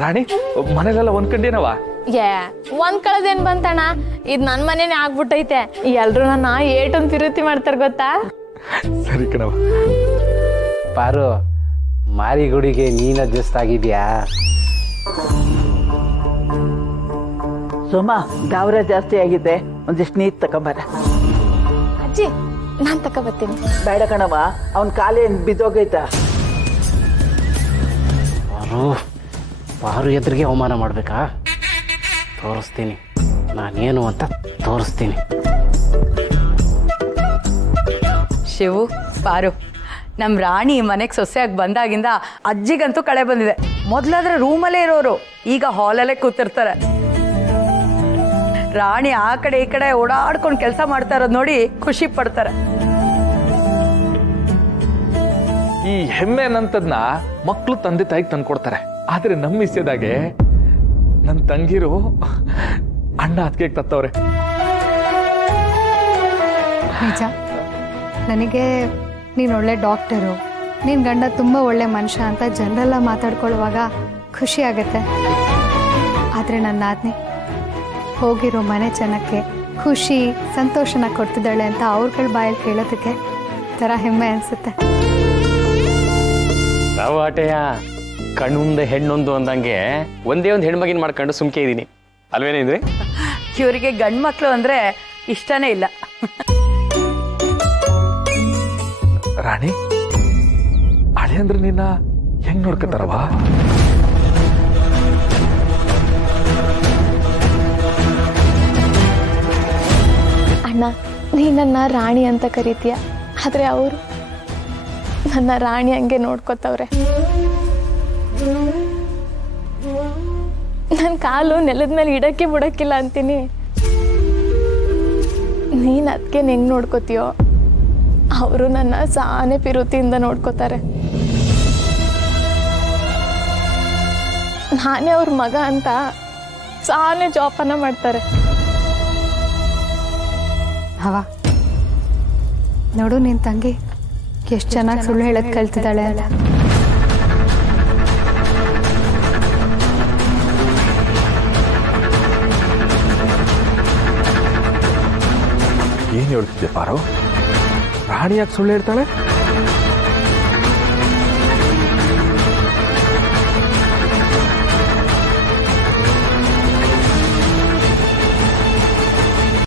ರಾಣಿ ಮನೇಲೆಲ್ಲ ಒಂದ್ಕಂಡೇನವ? ಒಂದ್ ಕಳದೇನ್ ಬಂತಣ್ಣ, ಇದ್ ನನ್ ಮನೇನೆ ಆಗ್ಬಿಟ್ಟೈತೆ. ಎಲ್ರು ನನ್ನ ಏಟೊಂದ್ ಪಿರುತಿ ಮಾಡ್ತಾರ ಗೊತ್ತಾ? ಸರಿ ಕಣವ. ಪಾರು, ಮಾರಿಗುಡಿಗೆ ನೀನ್ ಅಡ್ಜಸ್ಟ್ ಆಗಿದ್ಯಾ? ಸುಮ, ಗಾವ್ರ ಜಾಸ್ತಿ ಆಗಿದೆ, ಒಂದಿಷ್ಟು ನೀರು ತಗೊಂಬರ. ಅಜ್ಜಿ, ನಾನ್ ತಗೋಬತ್ತೀನಿ. ಬೇಡ ಕಣವ, ಅವನ್ ಕಾಲೇನ್ ಬಿದ್ದೋಗೈತಾ? ಪಾರು ಎದುರಿಗೆ ಅವಮಾನ ಮಾಡ್ಬೇಕಾ? ತೋರಿಸ್ತೀನಿ, ನಾನೇನು ಅಂತ ತೋರಿಸ್ತೀನಿ. ಶಿವು, ಪಾರು, ನಮ್ಮ ರಾಣಿ ಮನೆಗೆ ಸೊಸೆಯಾಗಿ ಬಂದಾಗಿಂದ ಅಜ್ಜಿಗಂತೂ ಕಳೆ ಬಂದಿದೆ. ಮೊದಲಾದ್ರೆ ರೂಮಲ್ಲೇ ಇರೋರು, ಈಗ ಹಾಲಲ್ಲೇ ಕೂತಿರ್ತಾರೆ. ರಾಣಿ ಆ ಕಡೆ ಈ ಕಡೆ ಓಡಾಡ್ಕೊಂಡು ಕೆಲಸ ಮಾಡ್ತಾ ಇರೋದು ನೋಡಿ ಖುಷಿ ಪಡ್ತಾರೆ. ಈ ಹೆಮ್ಮೆ ಅನ್ನಂತದ್ನ ಮಕ್ಕಳು ತಂದೆ ತಾಯಿಗೆ ತಂದ್ಕೊಡ್ತಾರೆ. ಆದ್ರೆ ನಮ್ಮ ವಿಷಯದಾಗೆ ನನ್ನ ತಂಗಿರು ಅಣ್ಣ ಅದಕ್ಕೆ ತತ್ತವ್ರೆ. ನಿಜ, ನನಗೆ ನೀನು ಒಳ್ಳೆ ಡಾಕ್ಟರು, ನಿನ್ನ ಗಂಡ ತುಂಬ ಒಳ್ಳೆ ಮನುಷ್ಯ ಅಂತ ಜನರೆಲ್ಲ ಮಾತಾಡ್ಕೊಳ್ಳುವಾಗ ಖುಷಿ ಆಗುತ್ತೆ. ಆದರೆ ನನ್ನ ನಾದ್ನಿ ಹೋಗಿರೋ ಮನೆ ಜನಕ್ಕೆ ಖುಷಿ ಸಂತೋಷನ ಕೊಡ್ತಿದ್ದಾಳೆ ಅಂತ ಅವ್ರಗಳ ಬಾಯಲ್ಲಿ ಕೇಳೋದಕ್ಕೆ ಥರ ಹೆಮ್ಮೆ ಅನಿಸುತ್ತೆ. ರವಾಟೆಯ ಕಣ್ಣುಂದೆ ಹೆಣ್ಣೊಂದು ಅಂದಂಗೆ ಒಂದೇ ಒಂದು ಹೆಣ್ಮಗಿನ ಮಾಡ್ಕೊಂಡು ಸುಮ್ಕೆ ಇದ್ದೀನಿ ಅಲ್ವೇನಿದ್ರೆ. ಇವರಿಗೆ ಗಂಡು ಮಕ್ಕಳು ಅಂದರೆ ಇಷ್ಟನೇ ಇಲ್ಲ. ರಾಣಿ, ಅಳೆ ಅಂದ್ರೆ ನಿನ್ನ ಹೆಂಗ್ ನೋಡ್ಕೊತಾರವ? ಅಣ್ಣ, ನೀ ನನ್ನ ರಾಣಿ ಅಂತ ಕರಿತೀಯ, ಆದ್ರೆ ಅವರು ನನ್ನ ರಾಣಿ ಹಂಗೆ ನೋಡ್ಕೋತವ್ರೆ. ನನ್ನ ಕಾಲು ನೆಲದ ಮೇಲೆ ಇಡಕ್ಕೆ ಬಿಡಕ್ಕಿಲ್ಲ ಅಂತೀನಿ. ನೀನ್ ಅದಕ್ಕೆ ಹೆಂಗ್ ನೋಡ್ಕೋತೀಯೋ ಅವರು ನನ್ನ ಸಾನೆ ಪಿರುತಿಯಿಂದ ನೋಡ್ಕೋತಾರೆ. ನಾನೇ ಅವ್ರ ಮಗ ಅಂತ ಸಾನೆ ಜೋಪಾನ ಮಾಡ್ತಾರೆ. ಹವ ನೋಡು, ನಿನ್ನ ತಂಗಿ ಎಷ್ಟು ಚೆನ್ನಾಗಿ ಸುಳ್ಳು ಹೇಳೋದು ಕಲ್ತಿದ್ದಾಳೆ ಅಲ್ಲ. ಏನ್ ಹೇಳ್ತಿದ್ದೆ ಪಾರು? ರಾಣಿ ಯಾಕೆ ಸುಳ್ಳು ಹೇಳ್ತಾಳೆ?